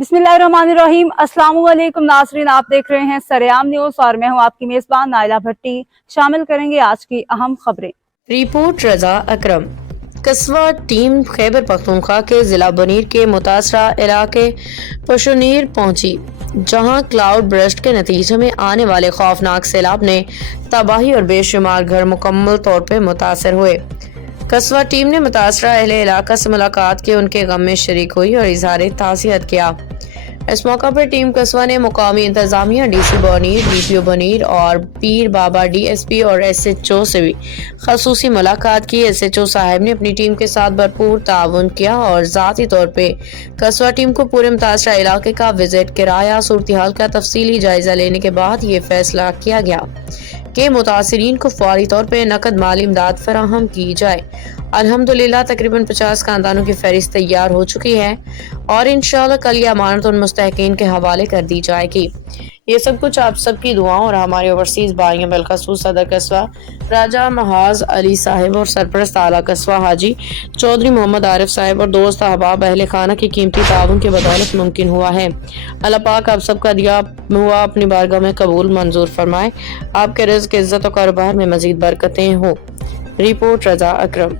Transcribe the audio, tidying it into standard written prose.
बिस्मिल्लाहिर्रहमानिर्रहीम। अस्सलाम वालेकुम नाज़रीन, आप देख रहे हैं सरेआम न्यूज़ और मैं हूं आपकी मेज़बान नाइला भट्टी। शामिल करेंगे आज की अहम खबरें। रिपोर्ट रजा अकरम। कस्बा टीम खैबर पख्तूनख्वा के जिला बनीर के मुतासरा इलाके पशुनीर पहुंची, जहां क्लाउड बर्स्ट के नतीजे में आने वाले खौफनाक सैलाब ने तबाही और बेशुमार घर मुकम्मल तौर पर मुतासर हुए। कस्बा टीम ने मुतासरा अहले इलाका से मुलाकात की, उनके गम में शरीक हुई और इजहार ताज़ियत किया। इस मौका पर टीम कस्बा ने मुकामी इंतजामिया, डीसी बनीर, डीपीओ बनीर और पीर बाबा डीएसपी और एसएचओ से भी खसूसी मुलाकात की। एसएचओ साहब ने अपनी टीम के साथ भरपूर ताउन किया और ज़ाती तौर पे कस्बा टीम को पूरे मुतासरा इलाके का विजिट कराया। सूरत हाल का तफसीली जायजा लेने के बाद ये फैसला किया गया कि मुतासरीन को फौरी तौर पर नकद माली इमदाद फराहम की जाए। अल्हम्दुलिल्लाह तकरीबन 50 खानदानों की फहरिस्त तैयार हो चुकी है और इंशाअल्लाह कल ये अमानत उन मुस्तहकीन के हवाले कर दी जाएगी। ये सब कुछ आप सबकी दुआओं और हमारे ओवरसीज भाइयों बिलखसूस सदर कस्बा राजा महाज अली साहिब और सरपरस्त आला कस्बा हाजी चौधरी मोहम्मद आरिफ साहिब और दोस्त अहबाब अहले खाना की कीमती ताउन की बदौलत मुमकिन हुआ है। अल्लाह पाक आप सबका दिया हुआ अपनी बारगाह में कबूल मंजूर फरमाए। आपके रिज़्क़, इज्जत और कारोबार में मजीद बरकतें हो। रिपोर्ट रजा अकरम।